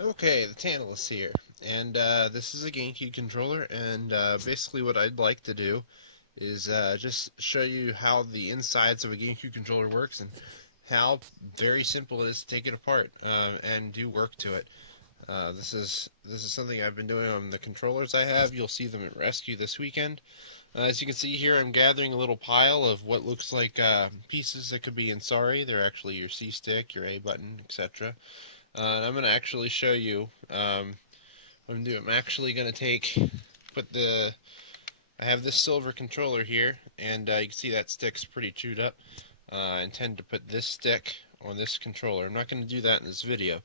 Okay, the Tantalus is here, and this is a GameCube controller, and basically what I'd like to do is just show you how the insides of a GameCube controller works and how very simple it is to take it apart and do work to it. This is something I've been doing on the controllers I have. You'll see them at Rescue this weekend. As you can see here, I'm gathering a little pile of what looks like pieces that could be in Sorry. They're actually your C stick, your A button, etc. And I'm going to actually show you what I'm doing. I'm actually going to I have this silver controller here, and you can see that stick's pretty chewed up. I intend to put this stick on this controller. I'm not going to do that in this video,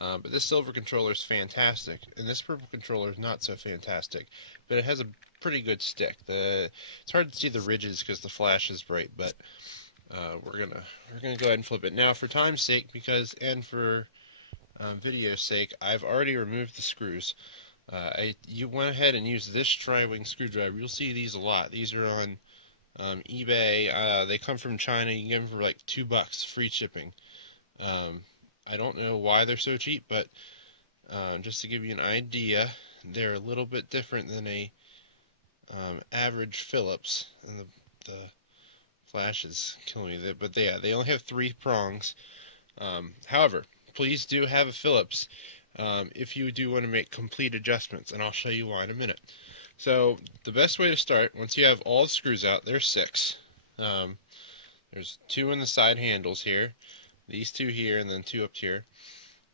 but this silver controller is fantastic, and this purple controller is not so fantastic, but it has a pretty good stick. It's hard to see the ridges because the flash is bright, but we're gonna go ahead and flip it now for time's sake, and for video's sake, I've already removed the screws. You went ahead and used this tri-wing screwdriver. You'll see these a lot. These are on eBay. They come from China. You can get them for like $2, free shipping. I don't know why they're so cheap, but just to give you an idea, they're a little bit different than a average Phillips. And the flash is killing me, but they only have 3 prongs. However, please do have a Phillips if you do want to make complete adjustments, and I'll show you why in a minute. So the best way to start, once you have all the screws out, there's 6. There's 2 on the side handles here, these 2 here, and then 2 up here.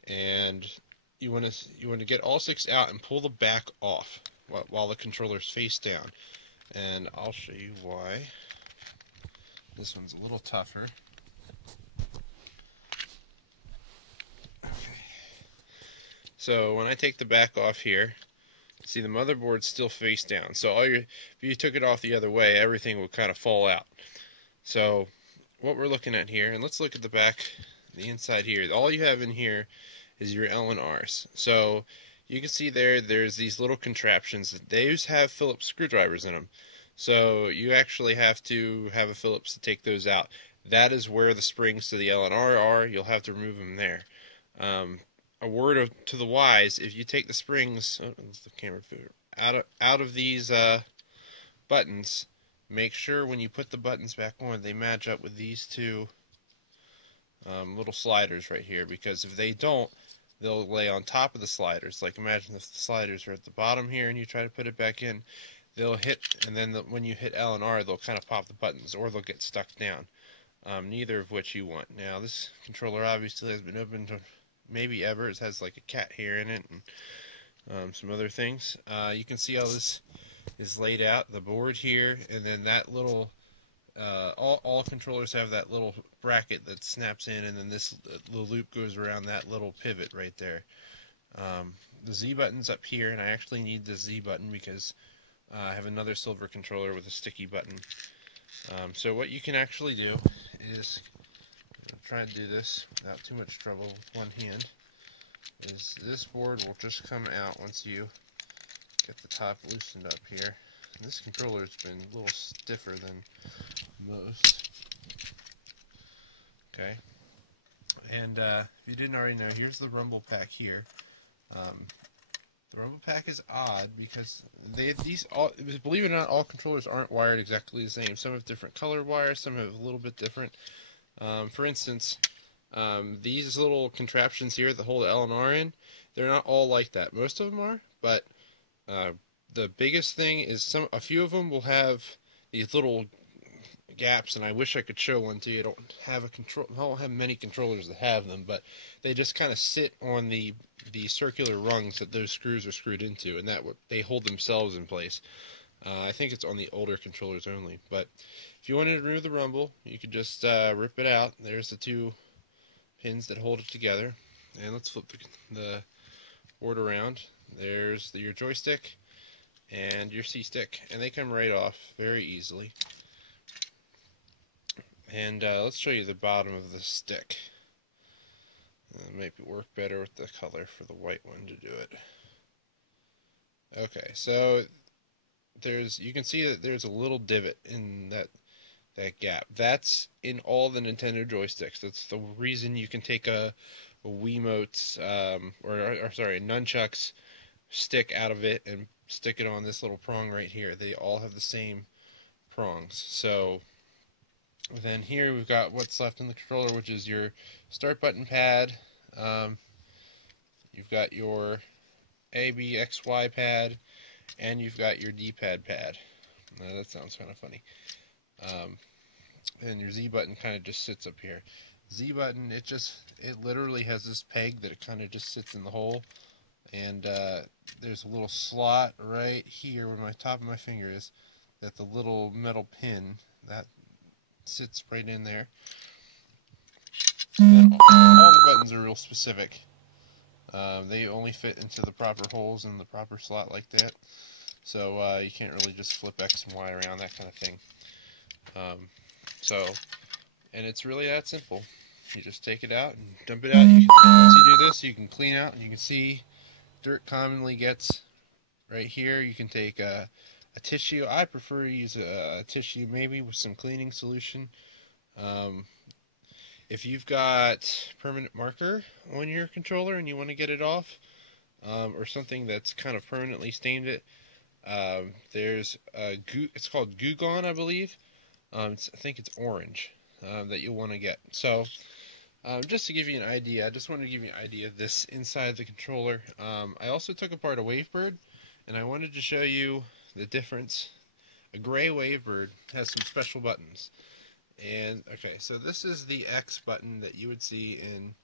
And you want to get all 6 out and pull the back off while the controller's face down. And I'll show you why. This one's a little tougher. So when I take the back off here, see the motherboard's still face down. So if you took it off the other way, everything would kind of fall out. So what we're looking at here, and let's look at the back, the inside here. All you have in here is your L and R's. So you can see there's these little contraptions. Those have Phillips screwdrivers in them. So you actually have to have a Phillips to take those out. That is where the springs to the L and R are. You'll have to remove them there. A word to the wise: if you take the springs, the camera out of these buttons, make sure when you put the buttons back on, they match up with these 2 little sliders right here. Because if they don't, they'll lay on top of the sliders. Like imagine if the sliders are at the bottom here, and you try to put it back in, they'll hit, and then when you hit L and R, they'll kind of pop the buttons, or they'll get stuck down. Neither of which you want. Now this controller obviously has been opened to maybe ever. It has like a cat hair in it and some other things. You can see how this is laid out. The board here, and then that little. All controllers have that little bracket that snaps in, and then the loop goes around that little pivot right there. The Z button's up here, and I actually need the Z button because I have another silver controller with a sticky button. So what you can actually do is, try and do this without too much trouble with one hand, is this board will just come out once you get the top loosened up here. And this controller's been a little stiffer than most. Okay, and if you didn't already know, here's the rumble pack here. The rumble pack is odd because believe it or not, all controllers aren't wired exactly the same. Some have different color wires, some have a little bit different. For instance, these little contraptions here that hold L and R in, they're not all like that. Most of them are, but the biggest thing is a few of them will have these little gaps, and I wish I could show one to you. I don't have many controllers that have them, but they just kind of sit on the circular rungs that those screws are screwed into, and they hold themselves in place. I think it's on the older controllers only, but if you wanted to remove the rumble, you could just rip it out. There's the 2 pins that hold it together, and let's flip the board around. There's your joystick and your C stick, and they come right off very easily. And let's show you the bottom of the stick. Maybe work better with the color for the white one to do it. Okay, so you can see that there's a little divot in that gap. That's in all the Nintendo joysticks. That's the reason you can take a Wiimote's or sorry, nunchucks stick out of it and stick it on this little prong right here. They all have the same prongs. So then here we've got what's left in the controller, which is your start button pad. You've got your A, B, X, Y pad, and you've got your D-pad pad. Now, that sounds kind of funny. And your Z button kind of just sits up here. Z button, it literally has this peg that it kind of just sits in the hole, and there's a little slot right here where my top of my finger is, that the little metal pin that sits right in there. And then all the buttons are real specific. They only fit into the proper holes in the proper slot like that, so you can't really just flip X and Y around, that kind of thing. And it's really that simple. You just take it out and dump it out. Once you do this, you can clean out, and you can see dirt commonly gets right here. You can take a tissue. I prefer to use a tissue maybe with some cleaning solution. If you've got permanent marker on your controller and you want to get it off, or something that's kind of permanently stained it, there's a it's called Goo Gone, I believe. I think it's orange that you'll want to get. So just to give you an idea, I just wanted to give you an idea of this inside the controller. I also took apart a Wavebird, and I wanted to show you the difference. A gray Wavebird has some special buttons. And okay, so this is the X button that you would see in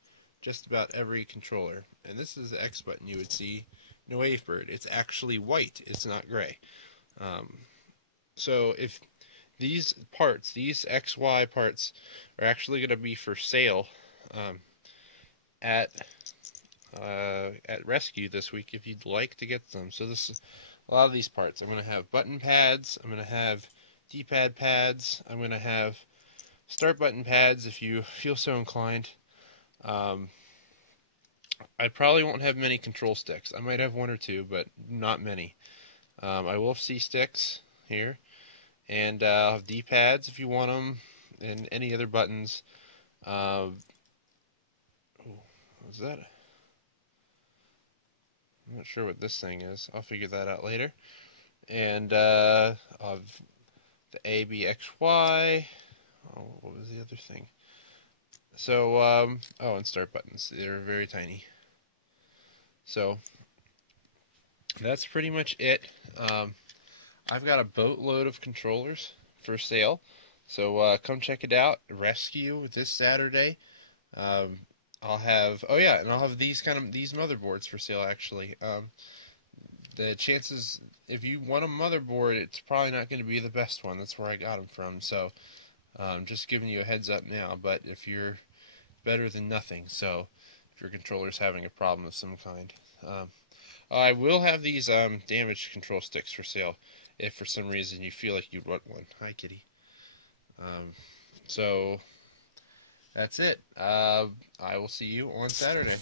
just about every controller, and this is the X button you would see in a Wavebird. It's actually white, it's not gray. So if these parts, these XY parts, are actually going to be for sale at Rescue this week, if you'd like to get them. So this is a lot of these parts. I'm going to have button pads, I'm going to have D-pad pads, I'm going to have start button pads if you feel so inclined. I probably won't have many control sticks. I might have one or two, but not many. I will have C-sticks here, and I'll have D-pads if you want them, and any other buttons. What was that? I'm not sure what this thing is. I'll figure that out later. And I'll have the A, B, X, Y. Oh, what was the other thing? So, oh, and start buttons. They're very tiny. So, that's pretty much it. I've got a boatload of controllers for sale. So, come check it out. Rescue this Saturday. I'll have, oh yeah, and I'll have these motherboards for sale, actually. The chances, if you want a motherboard, it's probably not going to be the best one. That's where I got them from. So, just giving you a heads up now, but if you're better than nothing, so if your controller's having a problem of some kind. I will have these damaged control sticks for sale if for some reason you feel like you'd want one. Hi, kitty. So that's it. I will see you on Saturday.